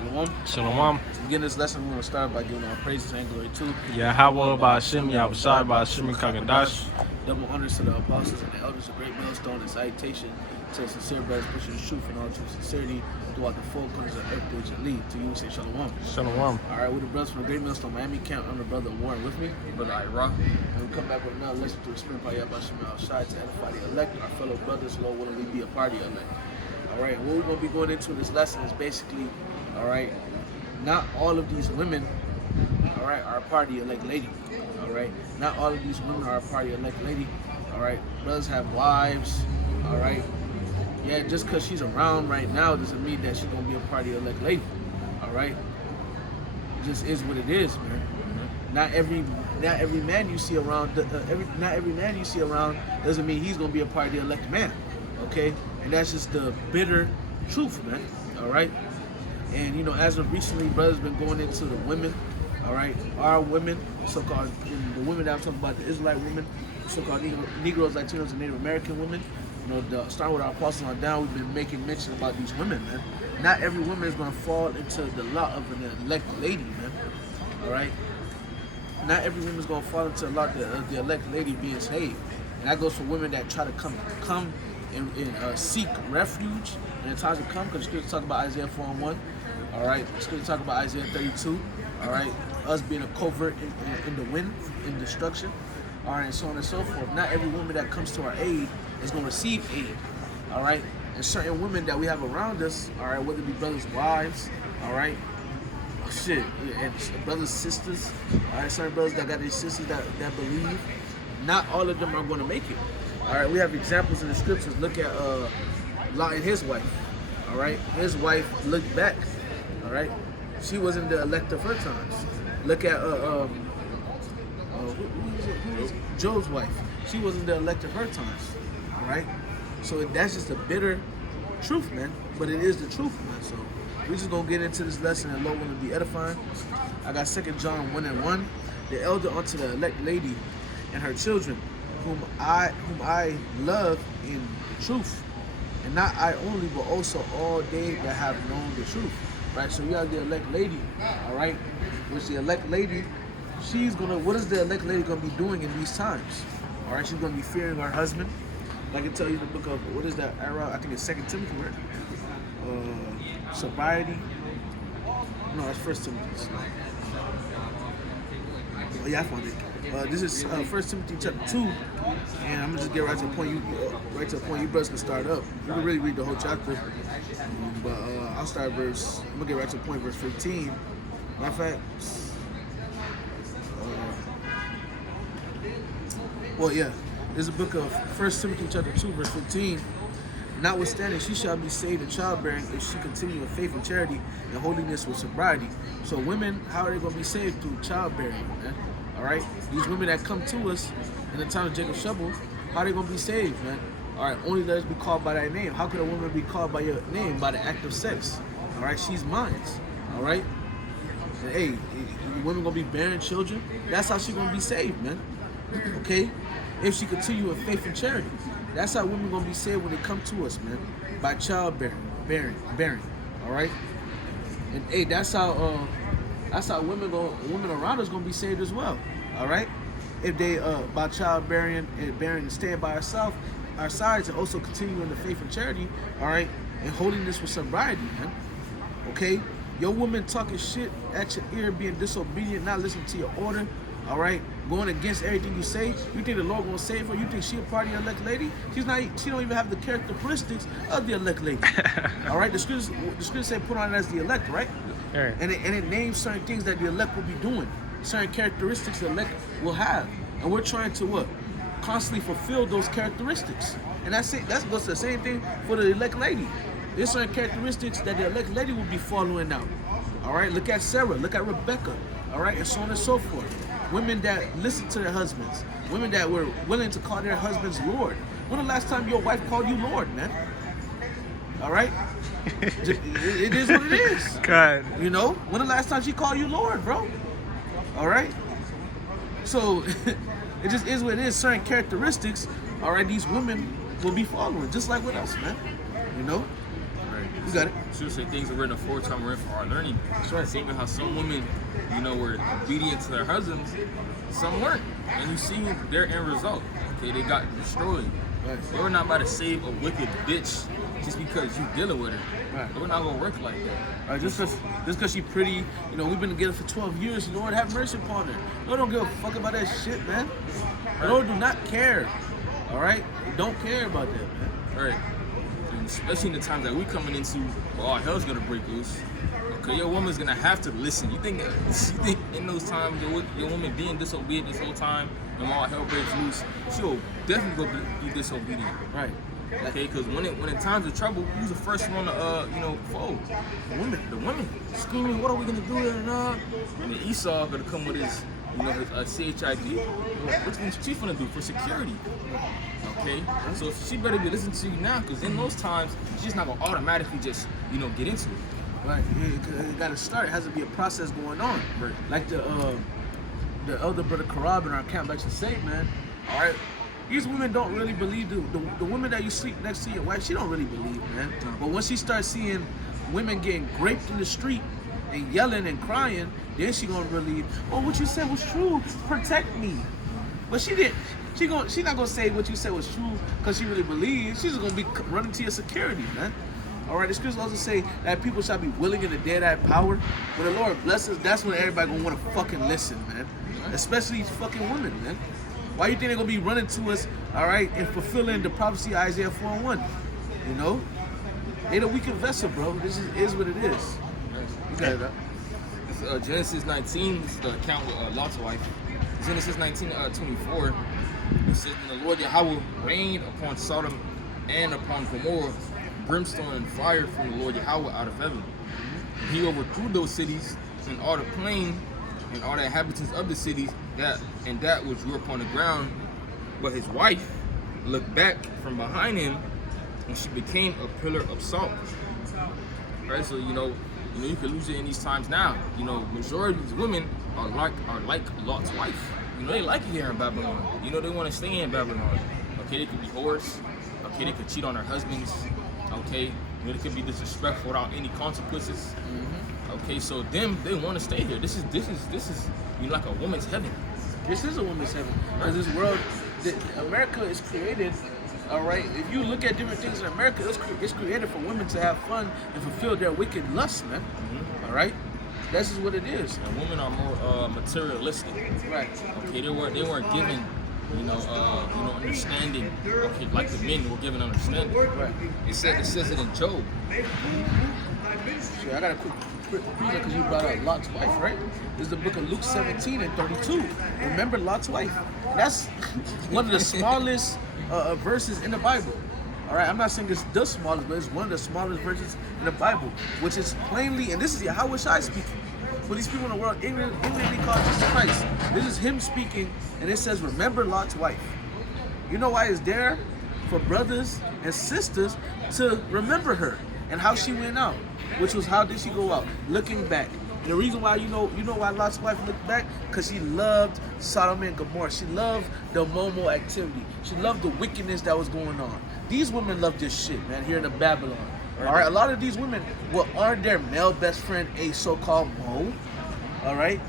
Shalom. Shalom. To begin this lesson, we're going to start by giving our praises and glory to Yahweh Ba'Shem, Yahushai Ba'Shem Kagadash. double honors to the apostles and the elders, a great millstone and salutation to the sincere brothers pushing the truth in all true sincerity throughout the four corners of earth, which lead to you. Say Shalom. Shalom. All right, we're the brothers from the Great Millstone Miami Camp. I'm the brother Warren with me, brother Ira. And we come back with another lesson to explain by Yahweh Shai to edify the elect and our fellow brothers, Lord, willing we be a party of it. All right, what we're going to be going into this lesson is basically, all right, not all of these women, all right, are a party elect lady. All right, not all of these women are a party elect lady. All right, brothers have wives. All right, yeah, just because she's around right now doesn't mean that she's gonna be a party elect lady. All right, it just is what it is, man. Not every man you see around, not every man you see around doesn't mean he's gonna be a party elect man. Okay, and that's just the bitter truth, man. All right. And you know, as of recently, brothers been going into the women, all right, our women, so-called, the women that I'm talking about, the Israelite women, so-called Negroes, Latinos, and Native American women. You know, starting with our apostles on down, we've been making mention about these women, man. Not every woman is going to fall into the lot of an elect lady, man. All right. Not every woman is going to fall into the lot of the elect lady being saved, and that goes for women that try to come and seek refuge in the times to come, because Scripture talk about Isaiah 4:1. All right, Scripture talk about Isaiah 32. All right, us being a covert in the wind, in destruction. All right, and so on and so forth. Not every woman that comes to our aid is going to receive aid. All right, and certain women that we have around us, all right, whether it be brothers' wives, all right, and brothers' sisters, all right, certain brothers that got these sisters that believe, not all of them are going to make it. All right, we have examples in the scriptures. Look at Lot and his wife. All right, his wife looked back. All right, she wasn't the elect of her times. Look at who was it? Job's wife. She wasn't the elect of her times. All right, so that's just a bitter truth, man. But it is the truth, man. So we're just gonna get into this lesson, and Lord will be edifying. I got 2 John 1:1. The elder unto the elect lady and her children, whom I love in the truth, and not I only, but also all they that have known the truth. Right, so you have the elect lady, all right, which the elect lady, what is the elect lady gonna be doing in these times? All right, she's gonna be fearing her husband. Like I can tell you in the book of, what is that era? I think it's 2 Timothy, right? Sobriety. No, that's 1 Timothy. Oh, yeah, I found it. This is 1 Timothy chapter 2, and I'm gonna just get right to the point. You brothers can start up. You can really read the whole chapter, but I'll start I'm gonna get right to the point, verse 15. Matter of fact, there's a book of 1 Timothy chapter 2, verse 15. Notwithstanding, she shall be saved in childbearing if she continue in faith and charity and holiness with sobriety. So women, how are they going to be saved? Through childbearing, man. All right? These women that come to us in the time of Jacob's trouble, how are they going to be saved, man? All right, only let us be called by thy name. How could a woman be called by your name? By the act of sex. All right? She's mine. All right? And hey, women going to be bearing children. That's how she's going to be saved, man. Okay? If she continue in faith and charity. That's how women gonna be saved when they come to us, man. By childbearing, bearing. All right. And hey, that's how women around us gonna be saved as well. All right. If they by childbearing and bearing and staying by our sides, and also continue in the faith and charity. All right, and holiness with sobriety, man. Okay. Your woman talking shit at your ear, being disobedient, not listening to your order. All right, going against everything you say. You think the Lord gonna save her? You think she a part of the elect lady? She's not. She don't even have the characteristics of the elect lady. All right, the scripture say put on it as the elect, right? Right. And it names certain things that the elect will be doing, certain characteristics the elect will have, and we're trying to what? Constantly fulfill those characteristics. And that's it. That's what's the same thing for the elect lady. There's certain characteristics that the elect lady will be following out. All right, look at Sarah, look at Rebecca. All right, and so on and so forth. Women that listen to their husbands. Women that were willing to call their husbands Lord. When the last time your wife called you Lord, man? All right? It is what it is. God. You know? When the last time she called you Lord, bro? All right? So, it just is what it is. Certain characteristics, all right, these women will be following, just like with us, man. You know? You got it. She'll say things are written aforetime were in for our learning. That's right. Same with how some women, were obedient to their husbands, some weren't. And you see their end result. Okay, they got destroyed. Right. You're not about to save a wicked bitch just because you dealing with her. Right. We're not gonna work like that. All right, just cause she pretty, we've been together for 12 years. Lord have mercy upon her. Lord don't give a fuck about that shit, man. The Lord do not care. All right, they don't care about that, man. All right. And especially in the times that we coming into, where all hell's gonna break loose. Okay, your woman's gonna have to listen. You think in those times your woman being disobedient this whole time, and all hell breaks loose, she'll definitely go be disobedient. Right. Okay, because when in times of trouble, who's the first one to fold? The women screaming, "What are we gonna do?" And then Esau gonna come with his CHID. What's she gonna do for security? Okay, so she better be listening to you now, because in those times she's not gonna automatically just get into it. Right. It got to start. It has to be a process going on. Right. Like the elder brother Karab in our camp likes to say, man. All right. These women don't really believe the women that you sleep next to your wife. She don't really believe, man. But when she starts seeing women getting raped in the street and yelling and crying, then she gonna believe. Oh, what you said was true. Protect me. But she didn't. She not gonna say what you said was true because she really believes. She's just gonna be running to your security, man. All right. The scriptures also say that people shall be willing in the day of that power. When the Lord blesses, that's when everybody gonna want to fucking listen, man. Especially these fucking women, man. Why you think they're gonna be running to us, all right, and fulfilling the prophecy of Isaiah 4:1? They the weaker vessel, bro. This is what it is. You got it, It's, Genesis 19 is the account with Lot's wife. Genesis 19:24. It says, "And the Lord Yahweh rained upon Sodom and upon Gomorrah brimstone and fire from the Lord Yahweh out of heaven. And he overthrew those cities and all the plain and all the inhabitants of the cities that which grew upon the ground. But his wife looked back from behind him, and she became a pillar of salt." Right, so you can lose it in these times now. Majority of these women are like Lot's wife. They like it here in Babylon. They want to stay in Babylon. Okay, they could be whores. Okay, they could cheat on their husbands. Okay, they could be disrespectful without any consequences. Okay, so they want to stay here. This is like a woman's heaven. This is a woman's heaven. Because this world, America is created, all right? If you look at different things in America, it's created for women to have fun and fulfill their wicked lusts, man. All right? This is what it is. And women are more materialistic. Right. Okay, they weren't given, understanding. Okay, like the men were given understanding. Right. It says it in Job. So I got a quick reason because you brought up Lot's wife, right? This is the book of Luke 17 and 32. Remember Lot's wife. That's one of the smallest verses in the Bible. All right, I'm not saying it's the smallest, but it's one of the smallest verses in the Bible, which is plainly, and this is Yahweh Shai speaking. For these people in the world, ignorantly call Jesus Christ. This is him speaking, and it says, remember Lot's wife. You know why it's there? For brothers and sisters to remember her and how she went out, which was how did she go out? Looking back. And the reason why you know why Lot's wife looked back? Because she loved Sodom and Gomorrah. She loved the Momo activity. She loved the wickedness that was going on. These women love this shit, man, here in the Babylon. All right, a lot of these women, aren't their male best friend a so-called Mo? All right,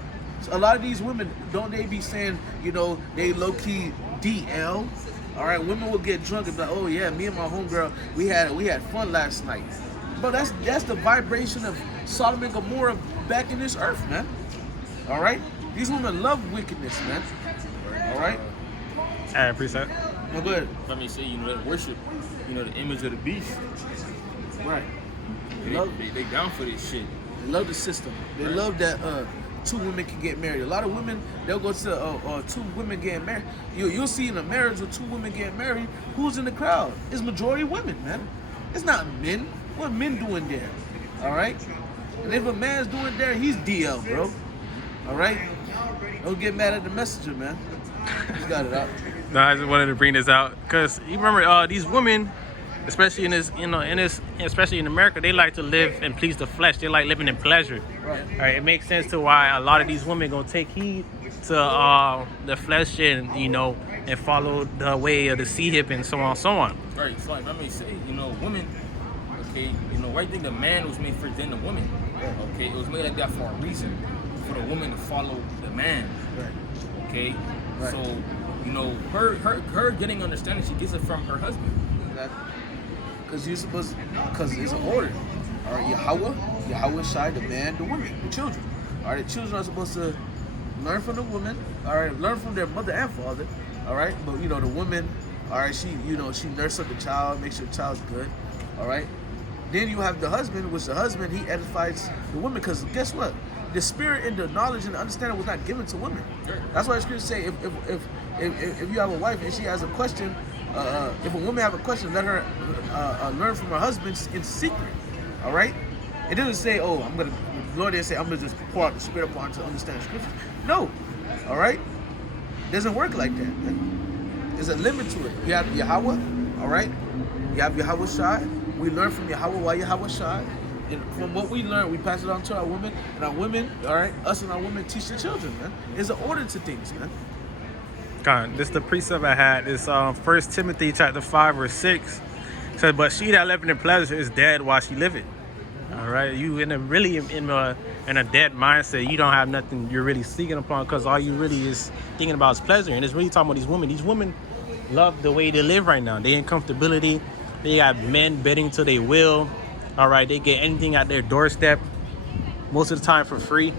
so a lot of these women, don't they be saying, they low-key DL? All right, women will get drunk and be like, oh yeah, me and my homegirl, we had fun last night. But that's the vibration of Sodom and Gomorrah back in this earth, man. All right, these women love wickedness, man. All right. I appreciate it. No, go ahead. Let me say, they worship, the image of the beast. Right. They down for this shit. They love the system. They love that two women can get married. A lot of women, they'll go to two women getting married. You'll see in a marriage with two women getting married, who's in the crowd? It's majority women, man. It's not men. What are men doing there? All right? And if a man's doing there, he's DL, bro. All right? Don't get mad at the messenger, man. You got it out. No, I just wanted to bring this out because you remember these women, especially especially in America, they like to live and please the flesh. They like living in pleasure. Right. All right. It makes sense to why a lot of these women gonna take heed to the flesh and and follow the way of the sea hip and so on and so on. Right. So let me say, women, Okay, you know, why do you think the man was made first, then the woman? Okay, it was made like that for a reason, for the woman to follow the man. Right. Okay, Right. so you know, her getting understanding, she gets it from her husband. Because you're supposed, because it's an order. All right, Yahweh Shai, the man, the woman, the children. All right, the children are supposed to learn from the woman. All right, learn from their mother and father. All right, but you know the woman. All right, she nurses up the child, makes sure the child's good. All right. Then you have the husband, which the husband he edifies the woman. Because guess what? The spirit and the knowledge and the understanding was not given to women. Sure. That's why the scriptures say if you have a wife and she has a question, if a woman have a question, let her learn from her husband in secret. All right. It doesn't say, the Lord didn't say I'm gonna just pour out the spirit upon her to understand the scriptures. No. All right. It doesn't work like that, man. There's a limit to it. You have Yahweh, all right? You have Yahweh Shai. We learn from Yahweh while Yahweh Shai. And from what we learn, we pass it on to our women. And our women, all right, us and our women teach the children, man. There's an order to things, man. God, this the precept I had. It's 1 Timothy chapter 5 verse 6. It says, but she that liveth in pleasure is dead while she liveth. All right, you in a dead mindset. You don't have nothing you're really seeking upon, because all you really is thinking about is pleasure. And it's really talking about these women. These women love the way they live right now. They in comfortability. They got men bedding till they will. All right, they get anything at their doorstep most of the time for free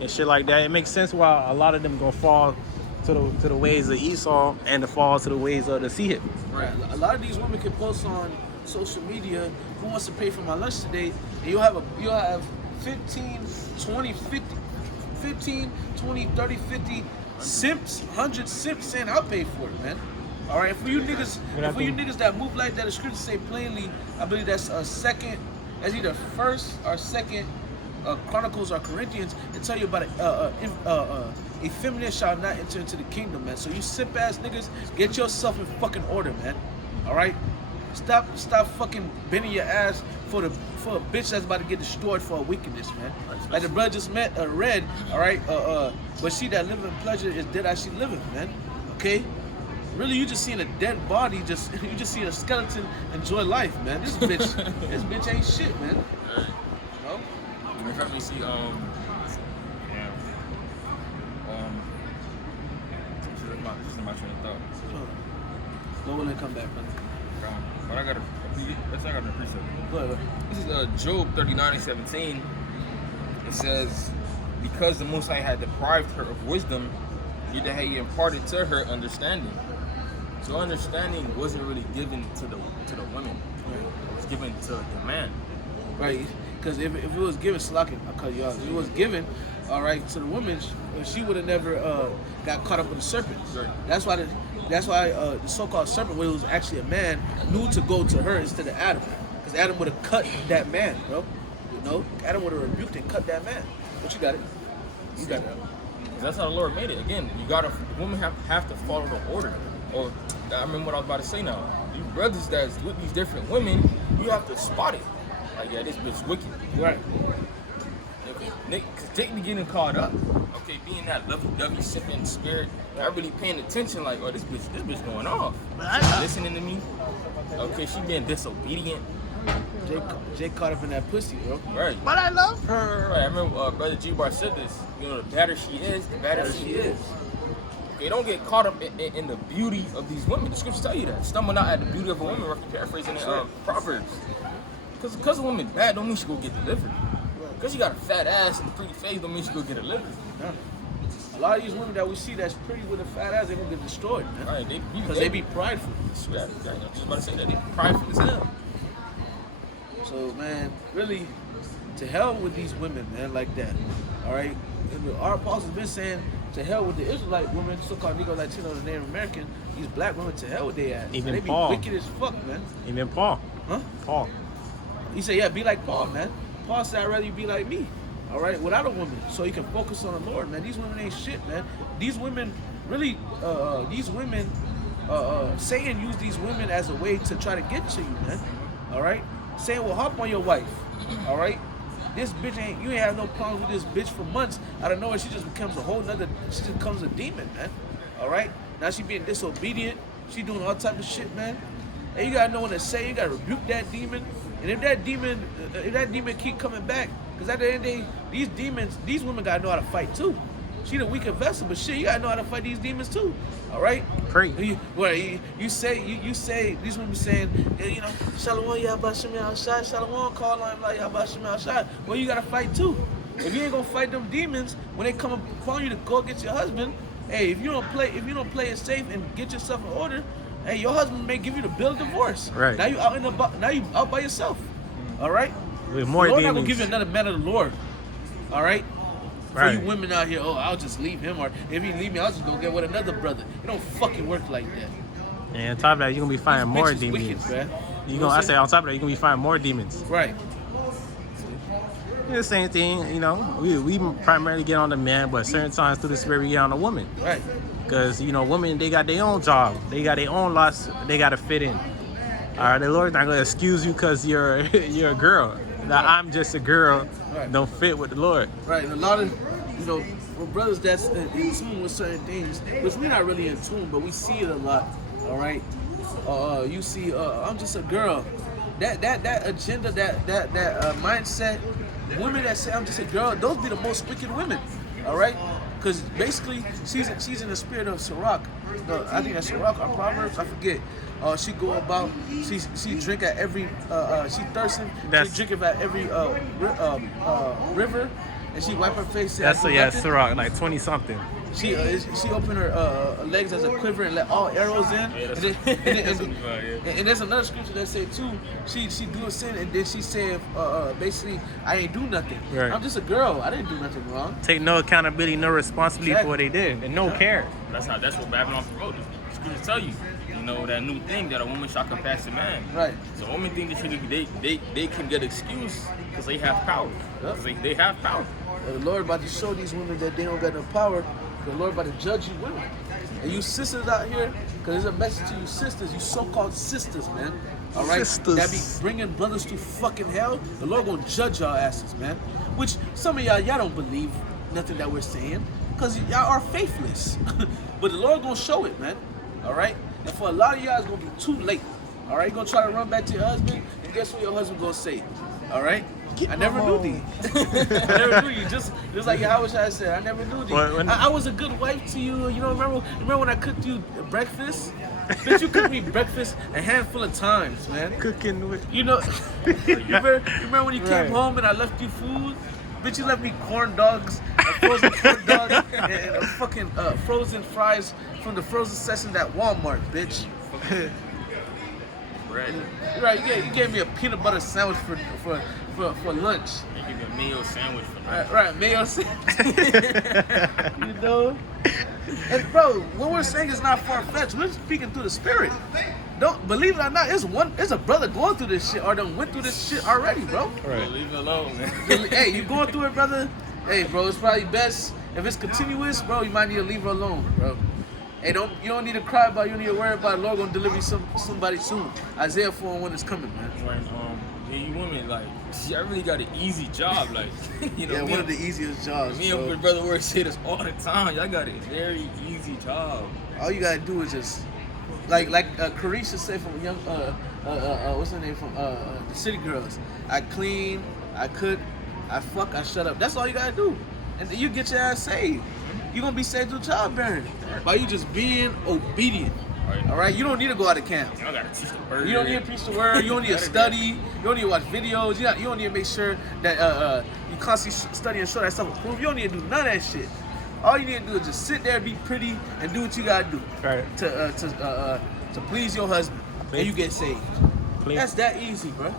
and shit like that. It makes sense why a lot of them gonna fall to the ways of Esau and to fall to the ways of the Sihit. Right. A lot of these women can post on social media, who wants to pay for my lunch today, and you'll have 15, 20, 30, 50 simps, 100 simps saying I'll pay for it, man. All right, for you niggas that move like that, the scriptures say plainly, I believe that's either first or second Chronicles or Corinthians, and tell you about effeminate shall not enter into the kingdom, man. So you simp ass niggas, get yourself in fucking order, man. All right, stop fucking bending your ass for a bitch that's about to get destroyed for a wickedness, man. Like the brother just read, all right, but she that liveth in pleasure is dead as she liveth, man. Okay. Really, you just seeing a dead body, you just seeing a skeleton enjoy life, man. This bitch ain't shit, man. You know? Let me see, this is my train of thought. When will it come back, man? But I got a precept. Go ahead. This is Job 39:17. It says, because the Most High had deprived her of wisdom, yet had he imparted to her understanding. So understanding wasn't really given to the women. It was given to the man. Right. Because if it was given, Slakin, I'll cut you off. If it was given, all right, to the woman, she would have never got caught up with the serpent. Right. That's why the so-called serpent, when it was actually a man, knew to go to her instead of Adam. Because Adam would have cut that man, bro. You know, Adam would have rebuked and cut that man. But you got it. You got it. That's how the Lord made it. Again, the women have to follow the order. Or I remember what I was about to say now. These brothers that's with these different women, you have to spot it. Like, yeah, this bitch wicked. Right. Cause Jake be getting caught up. Okay, being that lovey-dovey sipping spirit, not really paying attention. Like, oh, this bitch going off. She listening to me. Okay, she being disobedient. Jake caught up in that pussy, bro. Right. But I love her. Right. I remember Brother G-Bar said this. You know, the better she is, the better she is. Okay, don't get caught up in the beauty of these women. The scriptures tell you that. Stumble not at the beauty of a woman, roughly paraphrasing in Proverbs. Because a woman bad don't mean she go get delivered. Because she got a fat ass and a pretty face don't mean she go get delivered. Yeah. A lot of these women that we see that's pretty with a fat ass, they gonna get destroyed, man. Right, because they be prideful. Yeah, I was just about to say that. They be prideful as hell. So, man, really, to hell with these women, man, like that. All right? And our apostles been saying, to hell with the Israelite women, so-called Negro, Latino, and Native American, these black women, to hell with their ass. Even they be Paul. wicked as fuck, man. Even Paul. Huh? Paul. He said, yeah, be like Paul, man. Paul said, I'd rather you be like me, all right, without a woman, so you can focus on the Lord, man. These women ain't shit, man. These women, really, Satan used these women as a way to try to get to you, man, all right? Saying, well, hop on your wife, all right? This bitch you ain't have no problems with this bitch for months. Out of nowhere, she just becomes she just becomes a demon, man, all right? Now she being disobedient. She doing all type of shit, man. And you gotta know when to say, you gotta rebuke that demon. And if that demon keep coming back, because at the end of the day, these women gotta know how to fight too. She the weaker vessel, but shit, you gotta know how to fight these demons too. All right. Pray. You say these women saying, you know, Shalom Yabashim outside, Shalom call on him like Yabashim outside. Well, you gotta fight too. If you ain't gonna fight them demons when they come upon you to go get your husband, hey, if you don't play it safe and get yourself in order, hey, your husband may give you the bill of divorce. Right. Now you out by yourself. All right. With more the Lord demons. not gonna give you another man of the Lord. All right. For Right. you women out here, I'll just leave him, or if he leave me, I'll just go get with another brother. It don't fucking work like that. And on top of that, you're gonna be finding more Bitch is wicked, demons. bruh. You gonna, I say on top of that, you're gonna be finding more demons. Right. Yeah, the same thing, you know. We primarily get on the man, but certain times through the spirit we get on the woman. Right. Because, you know, women, they got their own job. They got their own lots they got to fit in. All right, the Lord's not going to excuse you because you're a girl. Now, I'm just a girl, Right. don't fit with the Lord. Right. And a lot of, you know, for brothers that's in tune with certain things, which we're not really in tune, but we see it a lot. All right. You see, I'm just a girl. That agenda, that mindset, women that say I'm just a girl, those be the most wicked women. All right. Because basically, she's in the spirit of Sirach. No, I think that's Sirach or Proverbs. I forget. She go about. She drink at every. She thirsting. She drinking at every river, and she wipe her face. That's Sirach, like 20 something. She open her legs as a quiver and let all arrows in. And there's another scripture that say too. She do a sin and then she said basically I ain't do nothing. Right. I'm just a girl. I didn't do nothing wrong. Take no accountability, no responsibility for what they did, and no care. That's what Babylon wrote. The scriptures tell you. You know, that new thing that a woman shall compass a man. Right. So the only thing that they can get excuse because they have power. Because they have power. The Lord about to show these women that they don't got no power. The Lord about to judge you women. And you sisters out here, because there's a message to you sisters, you so-called sisters, man. All right? Sisters. That be bringing brothers to fucking hell. The Lord gonna judge y'all asses, man. Which some of y'all don't believe nothing that we're saying, because y'all are faithless. But the Lord gonna show it, man. All right? And for a lot of y'all, it's gonna be too late. All right? You're gonna try to run back to your husband, and guess what your husband gonna say? All right? I never knew thee. I never knew you. Just like Yahweh Shai said, I never knew thee. I was a good wife to you. You know, remember when I cooked you breakfast? Bitch, you cooked me breakfast a handful of times, man. Cooking with. You know, remember when you came home and I left you food? Bitch, you left me corn dogs, frozen corn dogs, and fucking frozen fries from the frozen section at Walmart, bitch. Bread. Right, you gave me a peanut butter sandwich for lunch. They give you a mayo sandwich for lunch. Right, mayo sandwich. You know? And bro, what we're saying is not far-fetched. We're speaking through the spirit. Don't believe it or not, it's a brother going through this shit or done went through this shit already, bro. Right. Leave it alone, man. Hey, you going through it, brother? Hey, bro, it's probably best if it's continuous, bro. You might need to leave her alone, bro. Hey, you don't need to cry about it. You don't need to worry about it. The Lord gonna deliver you somebody soon. Isaiah 4:1 is coming, man. Right, yeah, you women, like, see, I really got an easy job, like, you know. Yeah, one of the easiest jobs. Me and my brother Word say this all the time. Y'all got a very easy job. All you gotta do is just, like Carisha said from young, what's her name from the City Girls. I clean, I cook, I fuck, I shut up. That's all you gotta do, and then you get your ass saved. You gonna be saved through childbearing by you just being obedient. Right. All right, you don't need to go out of camp. Y'all gotta teach the word. You don't need to preach the word. You don't need to study. You don't need to watch videos. You don't need to make sure that you constantly study and show that stuff approved. You don't need to do none of that shit. All you need to do is just sit there, be pretty, and do what you gotta do to please your husband, and you get saved. That's that easy, bro.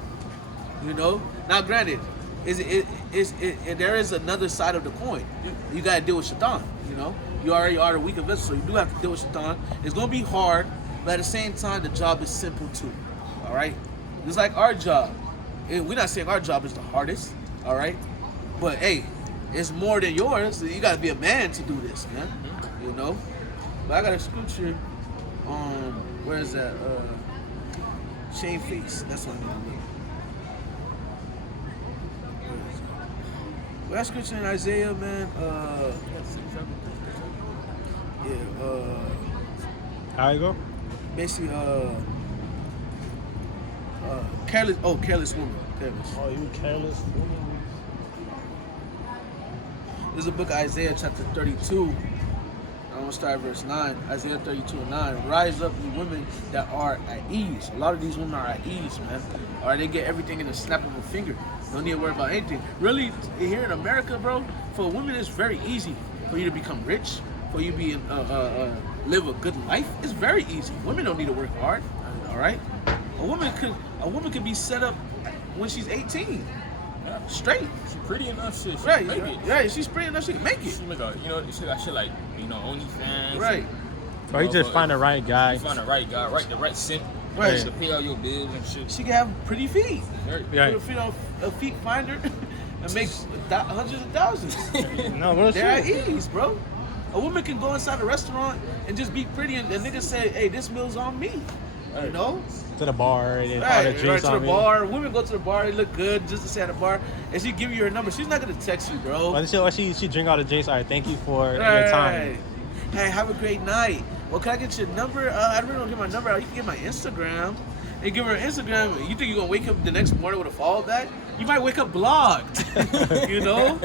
You know. Now, granted, there is another side of the coin. You gotta deal with Shaitan. You know. You already are the weaker vessel, so you do have to deal with Shaitan. It's gonna be hard, but at the same time, the job is simple too. All right, it's like our job. We're not saying our job is the hardest. All right, but hey, it's more than yours. So you gotta be a man to do this, man. You know. But I got a scripture. Where is that? Shamefaced. That's what I'm gonna look. Well, that scripture in Isaiah, man. How you go? Basically, Careless. Oh, careless woman. Careless. Oh, you careless woman. This is a book of Isaiah chapter 32. I'm going to start at verse 9. Isaiah 32 and 9. Rise up, you women that are at ease. A lot of these women are at ease, man. All right, they get everything in the snap of a finger. Don't need to worry about anything. Really, here in America, bro, for women, it's very easy for you to become rich, for you to be live a good life. It's very easy. Women don't need to work hard. All right, a woman could be set up when she's 18, straight. She's pretty enough, shit. She Right, can make it. right. She's pretty enough. She can make it. She make a, she got shit like, OnlyFans. Right. So you just find the right guy. You find the right guy, the right scent, Right. to pay all your bills and shit. She can have pretty feet. Right. Yeah. Put a feet on a feet finder and make hundreds of thousands. No, real They're at shit. ease, bro. A woman can go inside a restaurant and just be pretty, and the nigga say, "Hey, this meal's on me." You know? To the bar and all the Right, drinks to on the me. bar. Women go to the bar, they look good just to say at the bar. And she give you her number. She's not gonna text you, bro. But she drink all the drinks. All right, thank you for your Right. time. Hey, have a great night. Well, can I get your number? I really don't get my number. You can get my Instagram. And give her an Instagram. You think you're gonna wake up the next morning with a fall back? You might wake up blocked. You know?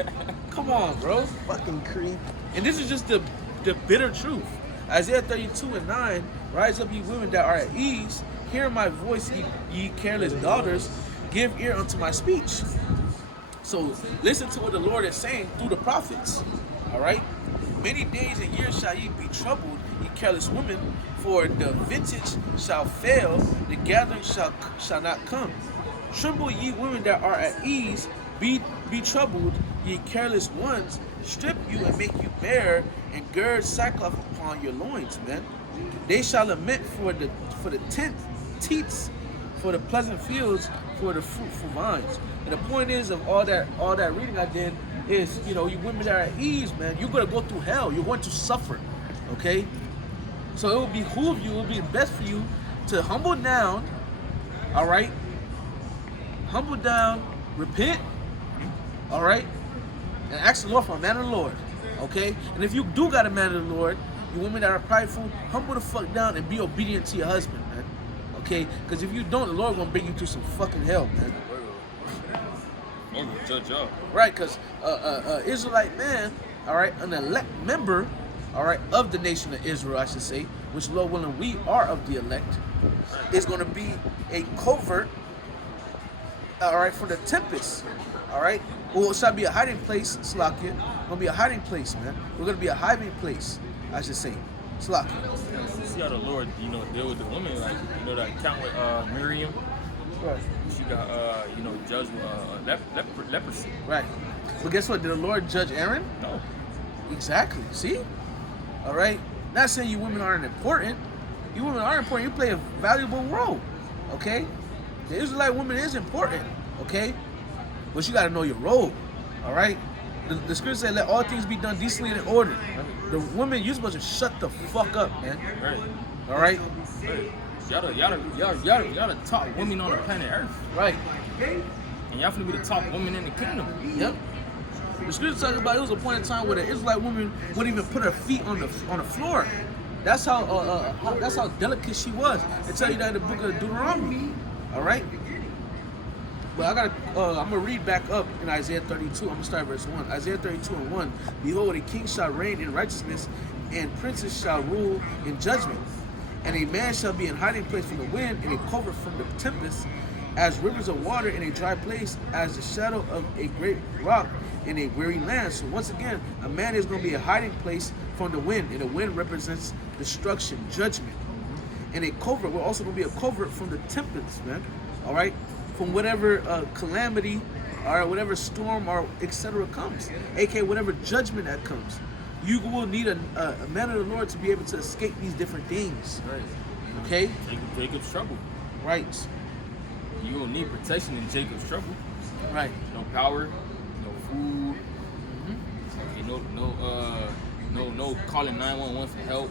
Come on, bro. Fucking creep. And this is just the bitter truth. Isaiah 32 and 9, rise up, ye women that are at ease. Hear my voice, ye careless daughters. Give ear unto my speech. So listen to what the Lord is saying through the prophets. All right? Many days and years shall ye be troubled, ye careless women, for the vintage shall fail, the gathering shall not come. Tremble, ye women that are at ease, be troubled, ye careless ones. Strip you and make you bare, and gird sackcloth upon your loins, man. They shall lament for the teats, for the pleasant fields, for the fruitful vines. And the point is of all that reading I did is, you women that are at ease, man, you're gonna go through hell. You're going to suffer. Okay? So it will behoove you, it will be best for you to humble down, all right? Humble down, repent, all right? And ask the Lord for a man of the Lord, okay? And if you do got a man of the Lord, you women that are prideful, humble the fuck down and be obedient to your husband, man, okay? Because if you don't, the Lord gonna bring you to some fucking hell, man. Judge y'all. Right, because Israelite man, all right, an elect member, all right, of the nation of Israel, I should say, which, Lord willing, we are of the elect, is going to be a covert, all right, for the tempest, all right? Well, it shall be a hiding place, Slakia. It's going to be a hiding place, man. We're going to be a hiding place, I should say, Slakia. See how the Lord, deal with the women, like, that account with Miriam. Right. She got, judged with leprosy. Right. But guess what? Did the Lord judge Aaron? No. Exactly. See? All right. Not saying you women aren't important. You women are important. You play a valuable role. Okay? The Israelite woman is important. Okay? But you got to know your role. All right? The scripture said, let all things be done decently and in order. The woman, you're supposed to shut the fuck up, man. Right. All right? Right. Y'all the top women on the planet Earth. Right. And y'all finna be the top women in the kingdom. Yep. The scripture talks about it was a point in time where the Israelite woman wouldn't even put her feet on the floor. That's how delicate she was. They tell you that in the book of Deuteronomy. All right. But I'm gonna read back up in Isaiah 32. I'm gonna start verse 1. Isaiah 32 and 1. Behold, a king shall reign in righteousness, and princes shall rule in judgment. And a man shall be in hiding place from the wind, and a covert from the tempest, as rivers of water in a dry place, as the shadow of a great rock in a weary land. So once again, a man is going to be a hiding place from the wind, and the wind represents destruction, judgment. And a covert, we're also going to be a covert from the tempest, man. All right, from whatever calamity, or whatever storm, or etc. comes, aka whatever judgment that comes. You will need a man of the Lord to be able to escape these different things. Right. Okay? Jacob's trouble. Right. You will need protection in Jacob's trouble. Right. No power, no food. Okay, no calling 911 for help.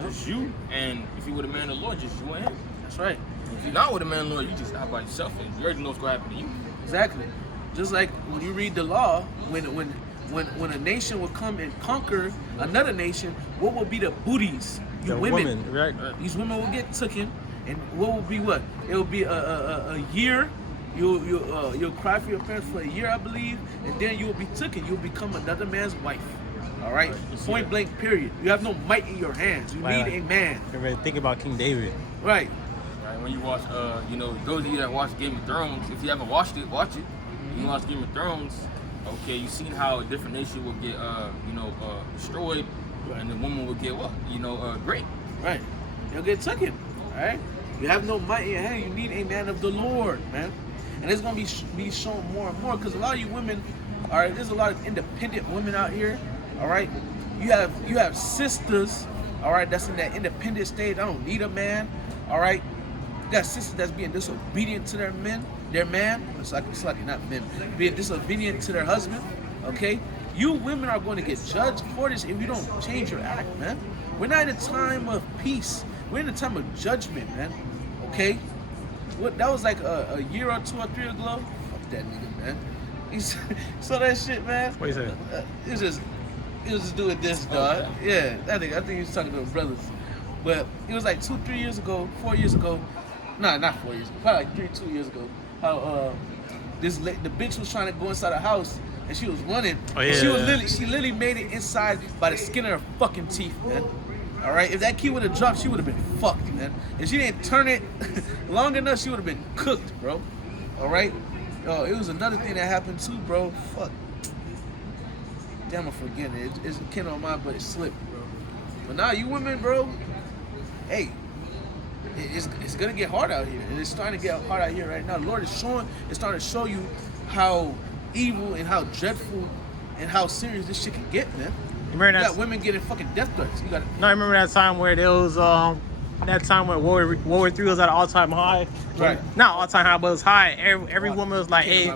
Just you, and if you with a man of the Lord, just you and him. That's right. If you're not with a man of the Lord, you just out by yourself, and you already know what's gonna happen to you. Exactly. Just like when you read the law, when a nation will come and conquer another nation, what will be the booties? The women, right? These women will get taken, And what will be what? It will be a year. You'll cry for your parents for a year, I believe, and then you will be taken. You'll become another man's wife. All right, point blank. Period. You have no might in your hands. You need a man. Think about King David. Right. Right. When you watch, those of you that watch Game of Thrones, if you haven't watched it, watch it. You watch Game of Thrones. Okay, you seen how a different nation will get, destroyed, and the woman will get what? Great. Right. You'll get taken. All right. You have no might in your hand. You need a man of the Lord, man. And it's gonna be shown more and more because a lot of you women, all right. There's a lot of independent women out here. All right. You have sisters. All right. That's in that independent stage. I don't need a man. All right. You got sisters that's being disobedient to their man. It's like not men, being disobedient to their husband. Okay, you women are going to get judged for this if you don't change your act, man. We're not in a time of peace. We're in a time of judgment, man. Okay, that was like a year or 2 or 3 ago. Fuck that nigga, man. He saw that shit, man. What you say? He was just doing this, dog. Yeah, I think he was talking to his brothers. But it was like 2-3 years ago, 4 years ago. Nah, not 4 years. Probably like 2 years ago. How the bitch was trying to go inside the house and she was running. Oh, yeah. And she literally made it inside by the skin of her fucking teeth, man. All right, if that key would have dropped, she would have been fucked, man. If she didn't turn it long enough, she would have been cooked, bro. All right. It was another thing that happened too, bro. Fuck. Damn, I'm forgetting it. It's kin on mine, but it slipped, bro. But now you women, bro. Hey. It's gonna get hard out here, and it's starting to get hard out here right now. The Lord is starting to show you how evil and how dreadful and how serious this shit can get, man. You got women getting fucking death threats. I remember that time where there was that time when World War III was at an all-time high. Right. Not all-time high, but it was high. Every woman was like, hey,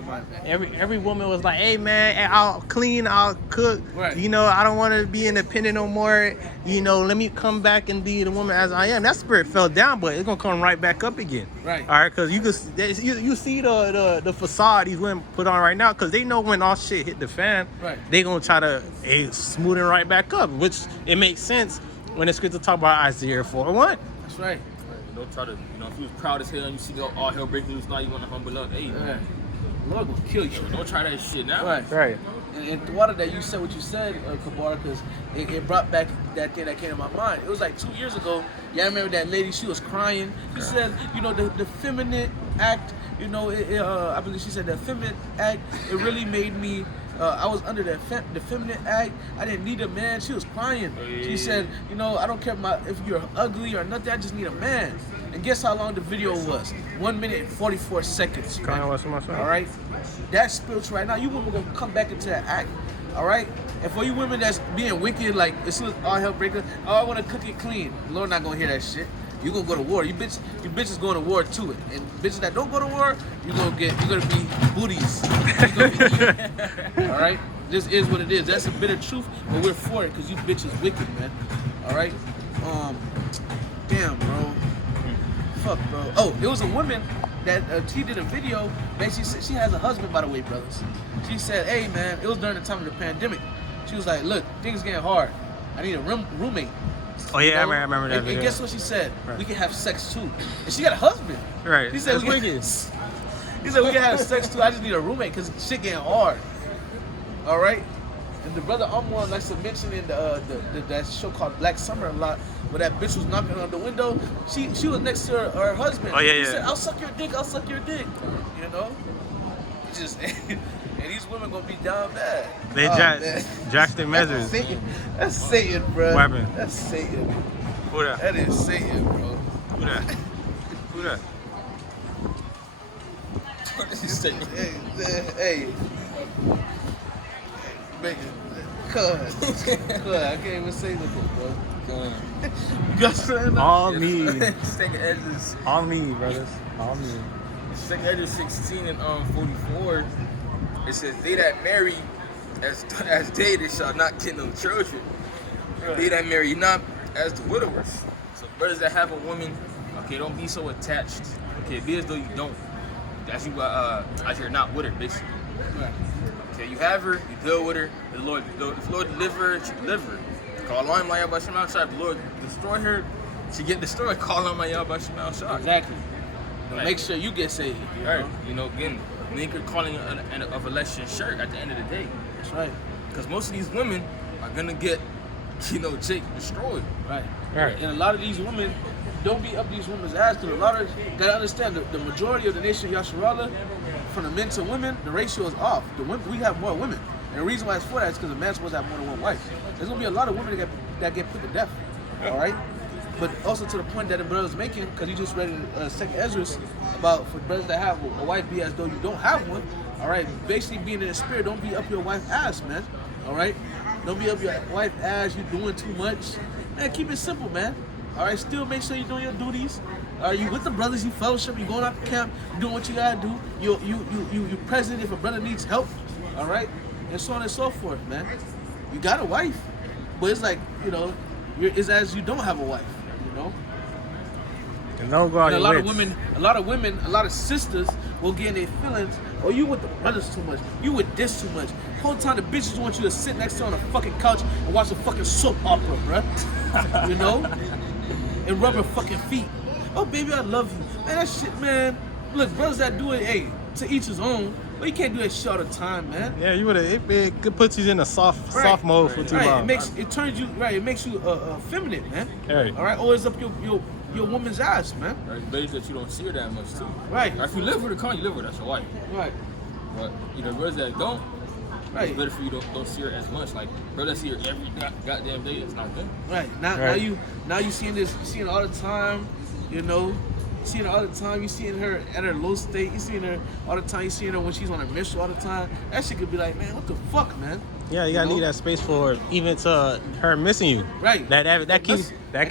every woman was like, hey man, I'll clean, I'll cook. Right. I don't want to be independent no more. Let me come back and be the woman as I am. That spirit fell down, but it's gonna come right back up again. Right. All right, because you see the facade these women put on right now, because they know when all shit hit the fan, right, they gonna try to smooth it right back up, which it makes sense when the scripture talk about Isaiah 4:1. That's right. Don't try to, if you was proud as hell and you see all hell breaking loose, now you want to humble up. Hey, man. Lord will kill you. Don't try that shit now. Right. And the water that you said what you said, Kabara, because it brought back that thing that came to my mind. It was like 2 years ago. Yeah, I remember that lady. She was crying. She said, the feminine act. I believe she said the feminine act. It really made me. I was under the feminine act. I didn't need a man. She was crying. She said, I don't care if you're ugly or nothing. I just need a man. And guess how long the video was? 1 minute and 44 seconds. Right? All right. That's spiritual right now. You women gonna come back into that act. All right. And for you women that's being wicked, like as soon as all hell breaking, I want to cook it clean. The Lord not gonna hear that shit. You gonna go to war. You bitches going to war too. And bitches that don't go to war, you're gonna be booties. All right. This is what it is. That's a bitter truth, but we're for it because you bitches wicked, man. All right. Damn, bro. Fuck, bro. Oh, it was a woman that she did a video. Basically, she has a husband, by the way, brothers. She said, "Hey, man, it was during the time of the pandemic." She was like, "Look, things getting hard. I need a roommate." Oh yeah, I remember that. And guess what she said? Right. We can have sex too. And she got a husband. Right. He said, he said we can have sex too. I just need a roommate because shit getting hard. All right. And the brother Amor likes to mention in that show called Black Summer a lot, where that bitch was knocking on the window. She was next to her husband. Oh yeah, He said, I'll suck your dick. And these women gonna be down bad. They jack their measures. That's Satan, bro. What happened? That's Satan. Who that? That is Satan, bro. Who that? Hey. God, I can't even say nothing, bro. You got something? All me. Second Edges. All me, brothers. All me. Second Edges 16 and 44. It says, "They that marry as they shall not get no children. Right. They that marry not as the widowers." So brothers that have a woman, okay, don't be so attached. Okay, be as though you don't. As you're not with her, basically. Right. Okay, you have her, you deal with her. If the Lord deliver her, she deliver her. Call on him, the Lord destroy her. she get destroyed. Call on my y'all by Shemel Shah. Exactly. Like, Make sure you get saved. Right. You know, again, Lincoln calling of election shirt at the end of the day. That's right. Because most of these women are gonna get, you know, Jake destroyed. Right. Right. And a lot of these women don't be up these women's ass, because a lot of gotta understand the majority of the nation of Yasharala, from the men to women, the ratio is off. The women, we have more women, and the reason why it's for that is because a man's supposed to have more than one wife. There's gonna be a lot of women that get put to death. All right. But also to the point that the brother's making, because you just read in Second Esdras about for brothers that have a wife be as though you don't have one. All right. Basically, being in the spirit, don't be up your wife's ass, man. All right. Don't be up your wife's ass. You doing too much. Man, keep it simple, man. All right, still make sure you're doing your duties. You with the brothers, you fellowship, you going out to camp, you doing what you gotta do. You present if a brother needs help. All right, and so on and so forth, man. You got a wife, but it's like, you know, it's as you don't have a wife, you know. And don't go out And your a lot of women, a lot of sisters will get in their feelings. Oh, you with the brothers too much. You with this too much. Whole time the bitches want you to sit next to her on a fucking couch and watch a fucking soap opera, bruh. You know? And rub her fucking feet. Oh, baby, I love you. Man, that shit, man. Look, brothers that do it, hey, to each his own. But you can't do that shit all the time, man. Yeah, you would have. It could put you in a soft mode for too long. It turns you right. It makes you feminine, man. Right. All right, always up your woman's ass, man. Right, baby, that you don't see her that much too. Right. If you live with her, you live with her, that's your wife. Right. But you know, brothers that don't, Right. it's better for you don't see her as much. Like brothers see her every goddamn day, it's not good. Right. Now you seeing this, you seeing it all the time, you know. You seeing her all the time, you seeing her at her low state, you seeing her all the time, you seeing her when she's on her mission all the time. That shit could be like, man, what the fuck, man? Yeah, you gotta leave that space for even to her missing you. Right. That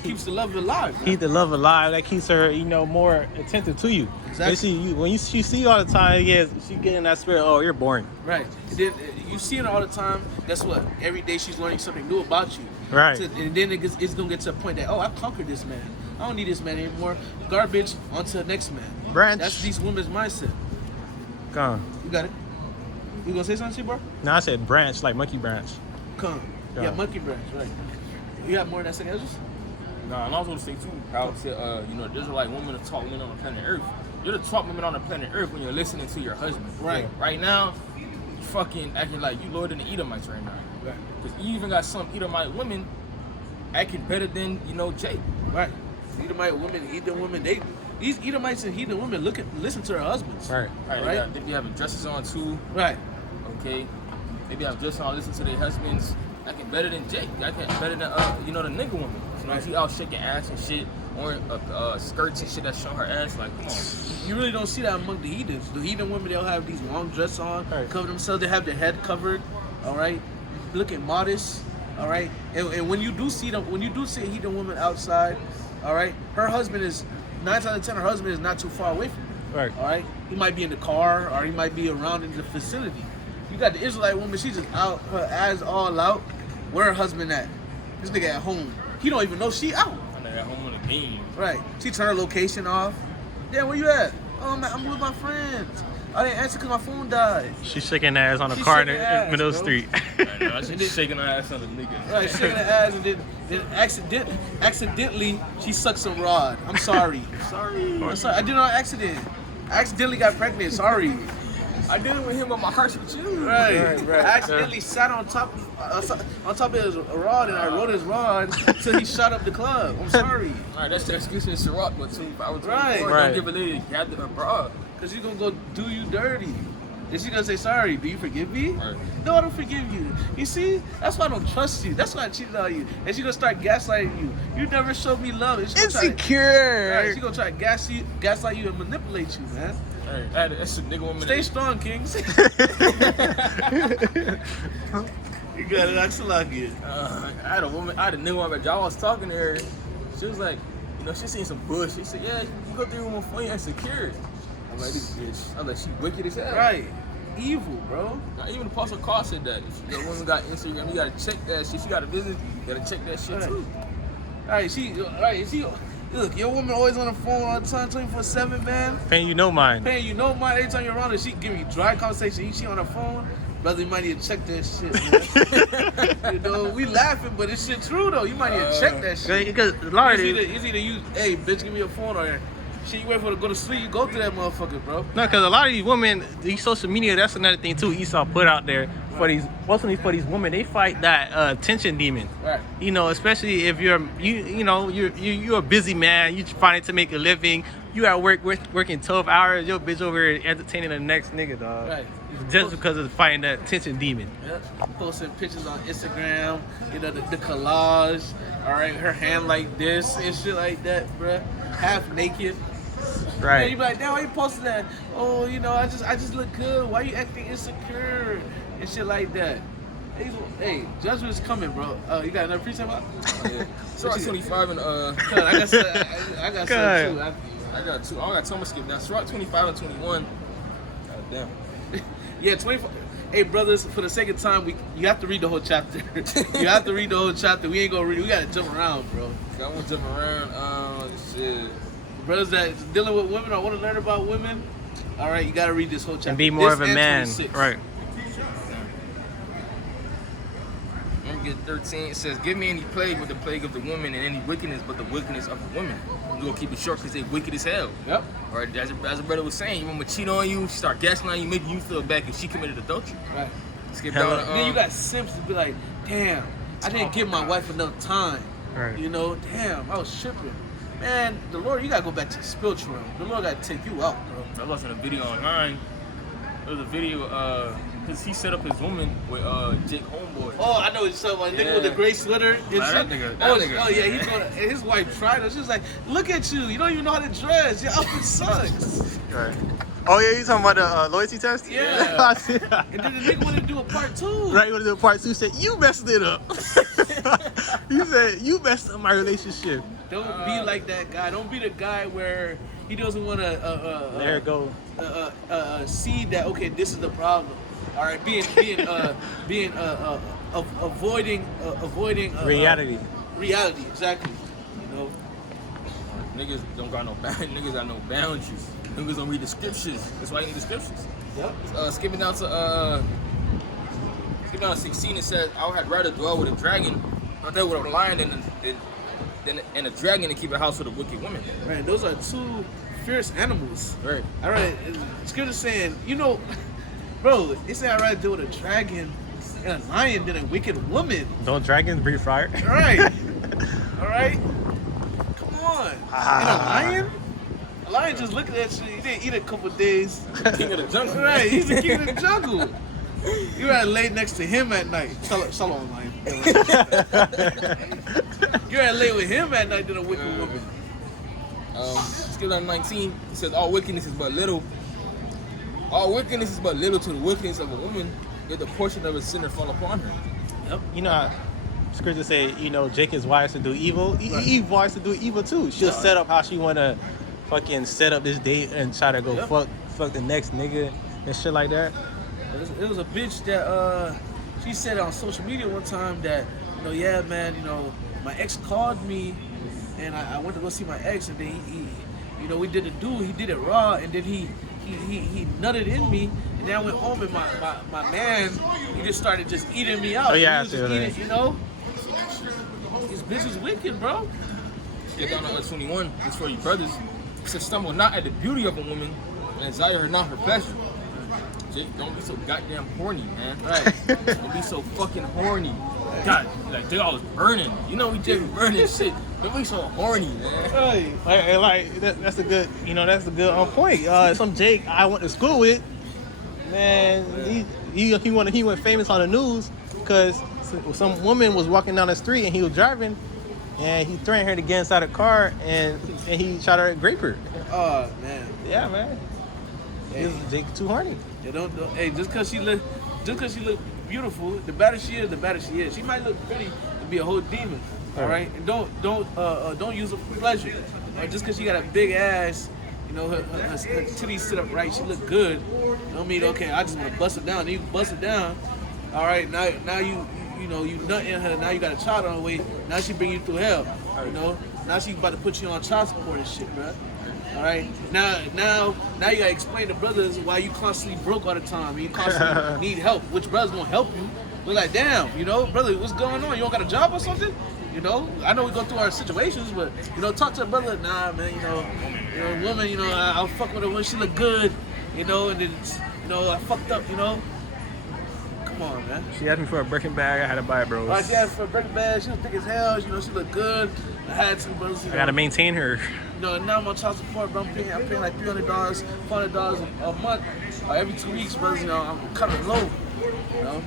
keeps the love alive. Man. Keep the love alive. That keeps her, you know, more attentive to you. Exactly. When she see you all the time, yeah, she get in that spirit. Oh, you're boring. Right. And then you see her all the time. Guess what? Every day she's learning something new about you. Right. And then it's gonna get to a point that, oh, I conquered this man. I don't need this man anymore. Garbage, on to the next man. Branch. That's these women's mindset. Come. You got it. You gonna say something, bro? No, I said branch, like monkey branch. Come. Yeah, monkey branch, right. You have more than that second Esdras? Nah, and I was gonna say too, how it said, you know, there's like women to talk women on the planet Earth. You're the top women on the planet Earth when you're listening to your husband. Right. Right now, you fucking acting like you lower than the Edomites right now. Right. Because you even got some Edomite women acting better than, you know, Jake. Right. Edomite women, heathen women, these Edomites and heathen women listen to their husbands. Right. Right. They be having dresses on too. Right. Okay. They be having dresses on, listen to their husbands. Acting better than Jake. Acting better than, you know, the nigga woman. You know, Right. she out shaking ass and shit, wearing skirts and shit that show her ass. Like, come on. You really don't see that among the heathens. The heathen women, they'll have these long dresses on, Right. cover themselves. They have their head covered. All right, looking modest. All right, and when you do see them, when you do see a heathen woman outside, all right, her husband is 9 times out of 10. Her husband is not too far away from her. Right. All right, he might be in the car or he might be around in the vicinity. You got the Israelite woman. She's just out, her eyes all out. Where her husband at? This nigga at home. He don't even know she out. I'm at home on the game. Right. She turned her location off. Yeah, where you at? Oh, I'm with my friends. I didn't answer because my phone died. She's shaking ass on a She's car in shaking the ass, middle of bro. the street. Right, no, she's shaking her ass on the nigga. Right, shaking her ass and then accidentally she sucked some rod. I'm sorry. I'm sorry. I did it on accident. I accidentally got pregnant. Sorry. I did it with him, but my heart's with you. Right. I accidentally sat on top of his rod and I rode his rod till he shot up the club. I'm sorry. All right, that's the excuse in Ciroc, but 2 hours Right. before, Right. don't give a lady gather her bra. Because you're going to go do you dirty. And she going to say, sorry, do you forgive me? Right. No, I don't forgive you. You see? That's why I don't trust you. That's why I cheated on you. And she going to start gaslighting you. You never showed me love. And she gonna try to- Insecure. Right, she going to try to gaslight you and manipulate you, man. Hey, that's a nigga woman. Stay strong, Kings. You got it, Axelaki. I had a nigga woman, y'all was talking to her. She was like, you know, she seen some bush. She said, yeah, you go through with my phone, you're insecure. I'm like, this bitch. I'm like, she wicked as hell. Right. Evil, bro. Now, even the Apostle Carl said that. If your woman got Instagram, you gotta check that shit. If you got a business, you gotta check that shit Right. too. She, look, your woman always on the phone all the time, 24/7, man. Paying you no mind. Paying you no mind every time you're around her. She give you dry conversation. She on her phone. Brother, you might need to check that shit, man. You know, we laughing, but this shit true, though. You might need to check that shit. Because a lot of It's either you, hey, bitch, give me your phone, or shit, you wait for her to go to sleep, you go to that motherfucker, bro. No, because a lot of these women, these social media, that's another thing too. Esau put out there for these, mostly for these women, they fight that attention demon. Right. You know, especially if you're a busy man, you trying to make a living, you at work working 12 hours, your bitch over here entertaining the next nigga, dog. Right. Just because of fighting that attention demon. Yep. Posting pictures on Instagram, you know, the collage, all right, her hand like this and shit like that, bruh. Half naked. Right. And you be like, damn, why you posting that? Oh, you know, I just look good. Why you acting insecure and shit like that? Hey, judgment's coming, bro. You got another precept out? Yeah. Surah 25 and I got some too. I got two. I got two. I'm gonna skip that. Surah 25 and 21. God damn. Yeah, 25. Hey, brothers, for the sake of time, you have to read the whole chapter. You have to read the whole chapter. We ain't gonna read it. We gotta jump around, bro. I want to jump around. Shit. Brothers that dealing with women or want to learn about women, all right, you gotta read this whole chapter. And be more This of a and man. 26. Right. I'm gonna get 13. It says, give me any plague but the plague of the woman, and any wickedness but the wickedness of the woman. I'm gonna keep it short because they wicked as hell. Yep. Or as a brother was saying, you want to cheat on you, start gaslighting you, making you feel bad because she committed adultery. Right. Skip Hello. down to, Then you got simps to be like, damn, I didn't give my wife enough time. Right. You know, damn, I was tripping. Man, the Lord, you gotta go back to the spiritual realm. The Lord gotta take you out, bro. I was watching a video online. There was a video, because he set up his woman with Jake Homeboy. Oh, I know what you're talking about. Nigga with the Yeah. gray sweater and shit. That nigga- oh, that nigga. oh, yeah, he thought, and his wife tried her. She was like, look at you. You don't even know how to dress. Your outfit sucks. Right. Oh yeah, you talking about the loyalty test? Yeah. I see that. And then the nigga wanted to do a part 2. Right, you want to do a part 2? Said you messed it up. You said you messed up my relationship. Don't be like that guy. Don't be the guy where he doesn't want to There it go. see that, okay, this is the problem. All right, avoiding Reality. reality, exactly. You know, Niggas don't got no niggas got no boundaries. Niggas don't read the scriptures. That's why you need the scriptures. yep. Skipping down to 16, it says, I had rather dwell with a dragon, or there with a lion than a dragon to keep a house with a wicked woman. Right, those are two fierce animals. Right. All right, Scripture saying, you know, bro, it said I'd rather deal with a dragon and a lion than a wicked woman. Don't dragons breathe fire? All right, all right, come on. And a lion? A lion just look at that shit. He didn't eat a couple days. King of the jungle. Right, he's the king of the jungle. You gotta lay next to him at night. Shalom, lion. You gotta lay with him at night than a wicked woman. Skip down to 19, it says, all wickedness is but little. All wickedness is but little to the wickedness of a woman, yet the portion of a sinner fall upon her. Yep. You know how scripture say, you know, Jacob's wise to do evil. Eve wise to do evil too. She'll set up how she wanna fucking set up this date and try to go Yep. fuck the next nigga and shit like that. It was a bitch that she said on social media one time that, you know, yeah, man, you know, my ex called me and I went to go see my ex, and then he you know, we did it he did it raw, and then he nutted in me, and then I went home and my man, he just started just eating me out. Oh, yeah, He was I see just what eating, you know. This bitch is wicked, bro. Get down to 21, it's for you brothers. It says, stumble not at the beauty of a woman, and desire her not her pleasure. Jake, don't be so goddamn horny, man. Right. Don't be so fucking horny. God, like they always burning. You know we just burning shit. Don't be so horny, man. That's a good, you know, that's a good on point. Some Jake I went to school with, man, he went famous on the news because some woman was walking down the street and he was driving, and he threatened her to get inside a car, and he shot her and grape her. Oh man. Yeah, man. Hey. Jake too horny. Yeah, don't hey, just cause she look beautiful, the better she is, the better she is. She might look pretty and be a whole demon. All right, and don't use her for pleasure. Just cause she got a big ass, you know, her titties sit up right, she look good. Don't mean okay, I just want to bust it down. Then you bust it down. All right, now you know you nut in her. Now you got a child on the way. Now she bring you through hell. You know, now she about to put you on child support and shit, bro. All right. Now you gotta explain to brothers why you constantly broke all the time. And you constantly need help. Which brothers gonna help you? We're like, damn, brother, what's going on? You don't got a job or something? I know we go through our situations, but talk to a brother. Nah, man, woman, I'll fuck with her when she look good, and then I fucked up, Come on, man. She asked me for a Birkin bag. I had to buy it, bro. She asked for a Birkin bag. She was thick as hell. She looked good. I had to, brothers. I gotta maintain her. Now I'm on child support, bro. I'm paying like $300, $400 a month, every 2 weeks, brothers. I'm kind of low,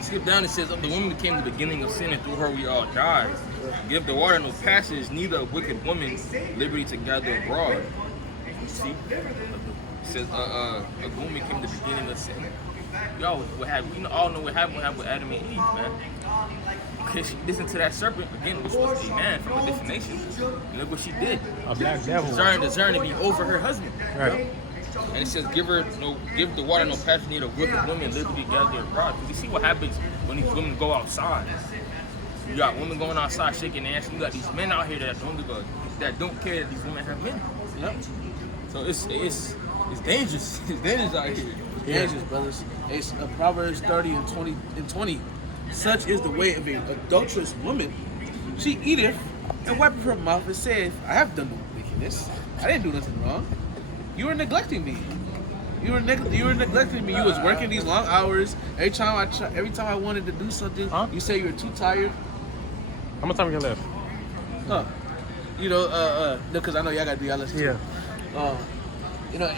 Skip down, it says, of the woman became the beginning of sin, and through her we all died. Give the water no passage, neither a wicked woman liberty to gather abroad. See? It says, a woman became the beginning of sin. We all know what happened with Adam and Eve, man. Because she listened to that serpent, again, which was a man from a different nation. And look what she did. A black devil. Desiring to be over her husband. Right. And it says, give the water no passage, neither a wicked woman liberty to gather abroad. Because you see what happens when these women go outside. You got women going outside shaking their ass, and you got these men out here that don't care that these women have men. Yep. So it's dangerous. It's dangerous out here. Dangerous, brothers. It's Proverbs 30 and 20. Such is the way of an adulterous woman. She eateth and wipeth her mouth and saith, I have done no wickedness. I didn't do nothing wrong. You were neglecting me. You were neglecting me. You was working these long hours. Every time I wanted to do something, you say you were too tired. How much time we got left? Because I know y'all gotta do y'all list too. Yeah.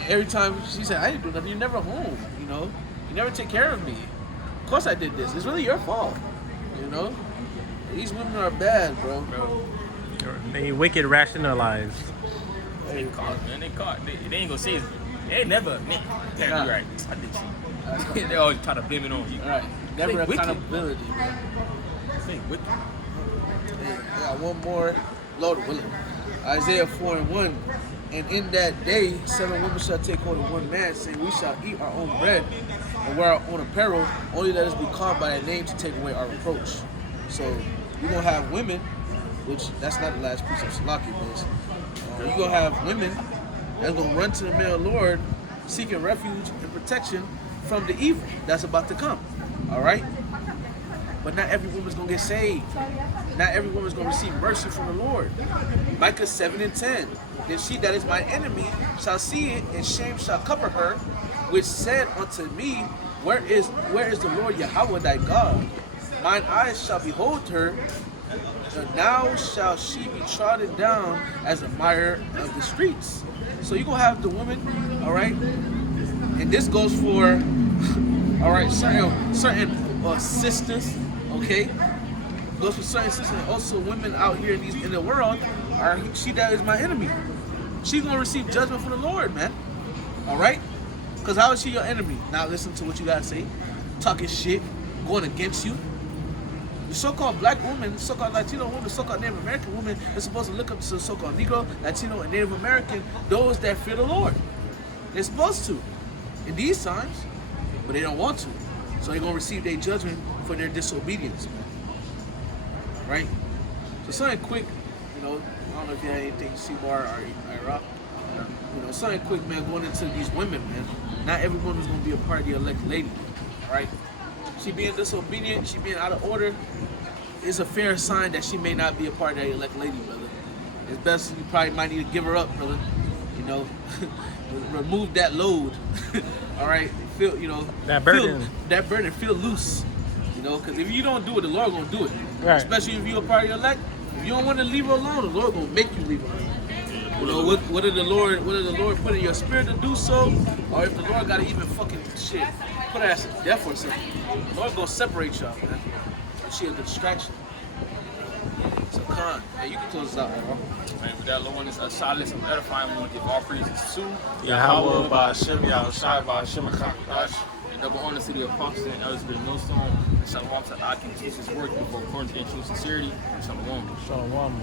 Every time she said, I didn't do nothing, you're never home, you never take care of me. Of course I did this. It's really your fault, These women are bad, bro. They wicked rationalized. They caught, man. They caught. They ain't gonna say it. They never admit. Damn, you're right. I did cheat. They always try to blame it on you. All right. Never They wicked. accountability, man. They wicked. Hey, I got one more. Lord willing. Isaiah 4:1. And in that day, 7 women shall take hold of one man, saying, we shall eat our own bread and wear our own apparel, only let us be called by that name to take away our reproach. So you're going to have women, which that's not the last piece of Salaki, but you're going to have women that's going to run to the man of the Lord, seeking refuge and protection from the evil that's about to come. All right? But not every woman's going to get saved. Not every woman's going to receive mercy from the Lord. Micah 7:10. Then she that is my enemy shall see it, and shame shall cover her, which said unto me, Where is the Lord Yahweh thy God? Mine eyes shall behold her, and now shall she be trodden down as a mire of the streets. So you're going to have the woman, all right? And this goes for, all right, certain sisters, okay? Goes for certain sisters, and also women out here in the world, she that is my enemy. She's going to receive judgment from the Lord, man. All right? Because how is she your enemy? Not listening to what you got to say, talking shit, going against you. The so-called black woman, so-called Latino woman, so-called Native American woman is supposed to look up to the so-called Negro, Latino, and Native American, those that fear the Lord. They're supposed to in these times, but they don't want to. So they're going to receive their judgment for their disobedience, man. Right? So something quick, I don't know if you had anything, Seymour or Iraq. Something quick, man, going into these women, man. Not every woman's going to be a part of the elect lady, right? She being disobedient, she being out of order, is a fair sign that she may not be a part of that elect lady, brother. It's best you probably might need to give her up, brother. Remove that load, all right? Feel, that burden. Feel loose, because if you don't do it, the Lord gonna do it. Right. Especially if you're a part of your elect. If you don't want to leave her alone, the Lord gonna make you leave her alone. What did the Lord put in your spirit to do so? Or if the Lord gotta even fucking shit, put her ass to death or something, the Lord gonna separate y'all, man. She a distraction. So Khan, you can close this out, bro. And with that low one is a silence and edifying, we want to give all praises to Yahweh Ba'Shem Yahushai Ba'Shem HaKadosh. and double honor to the apostles and elders of the millstone. And shalom to Allah, can teach his word according to true sincerity. Shalom. Shalom.